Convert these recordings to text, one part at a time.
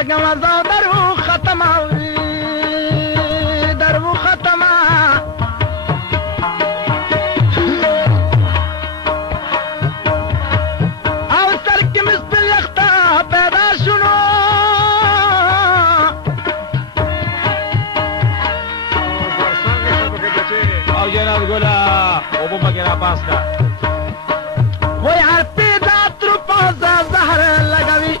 بگم درو ختم درو ختم او سرک مثل یختا پیدا شنو او جناب گلا او بگیرا پاس کا وی هر پیدا تر پازا زهر لگوی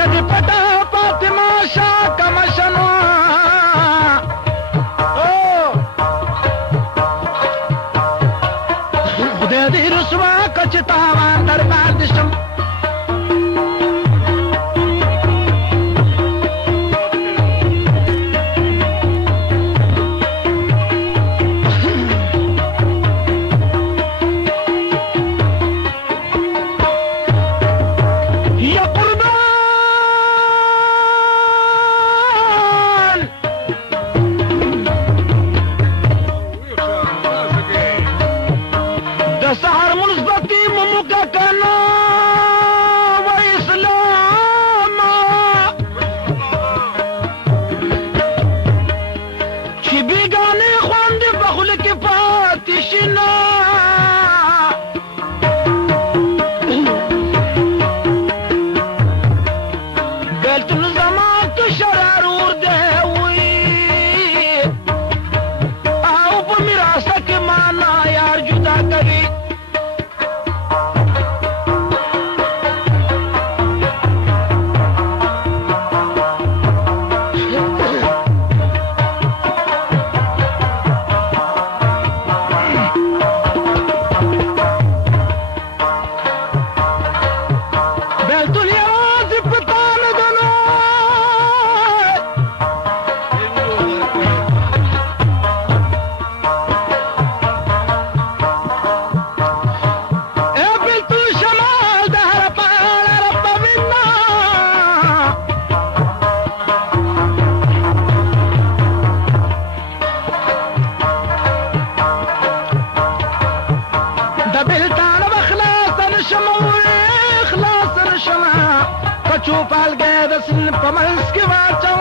ندی پتا فاطمه شاه کمشنو خدای دې رسوا کچ تاوان در باندې شم چوپال گئے دسن پمنس کی واچوں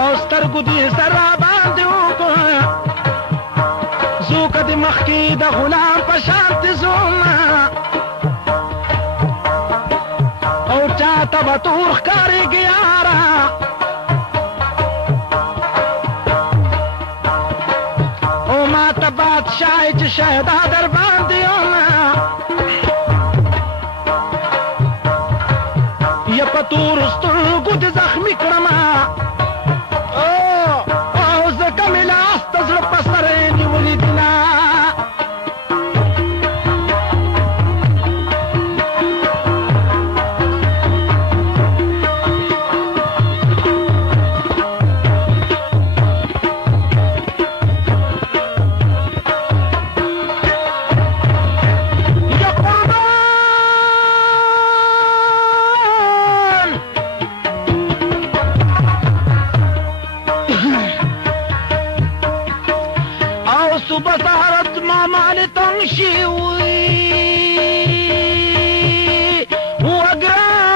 اوستر گدی سرا باندیوں کو زوکت مخکی دا غلام پشانت زوما او چاہتا بطورخ کاری گیارا او ماتا بادشاہی چی شہدہ در باندیوں پتور سترگو دی زخمی کرما او زکا ملاس تزر پسرینی ولی دینا صبح سهرت ماما لتمشي وقرانا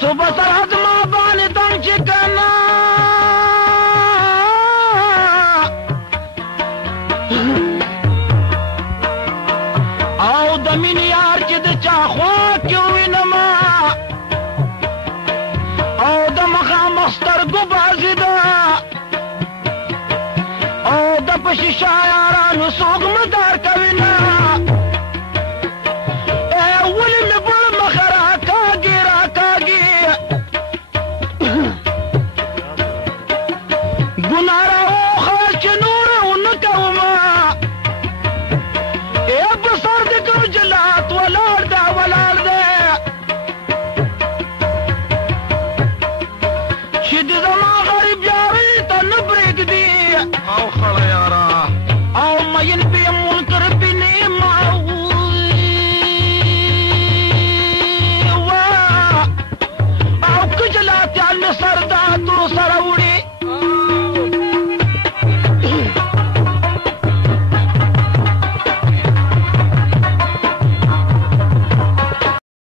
صبح سهرت ماما لتمشي كنا او دمين يار جد چاخوا شاعرانو سوق مدار کوینا اولی می بل مخرا کاگی را کاگی گنار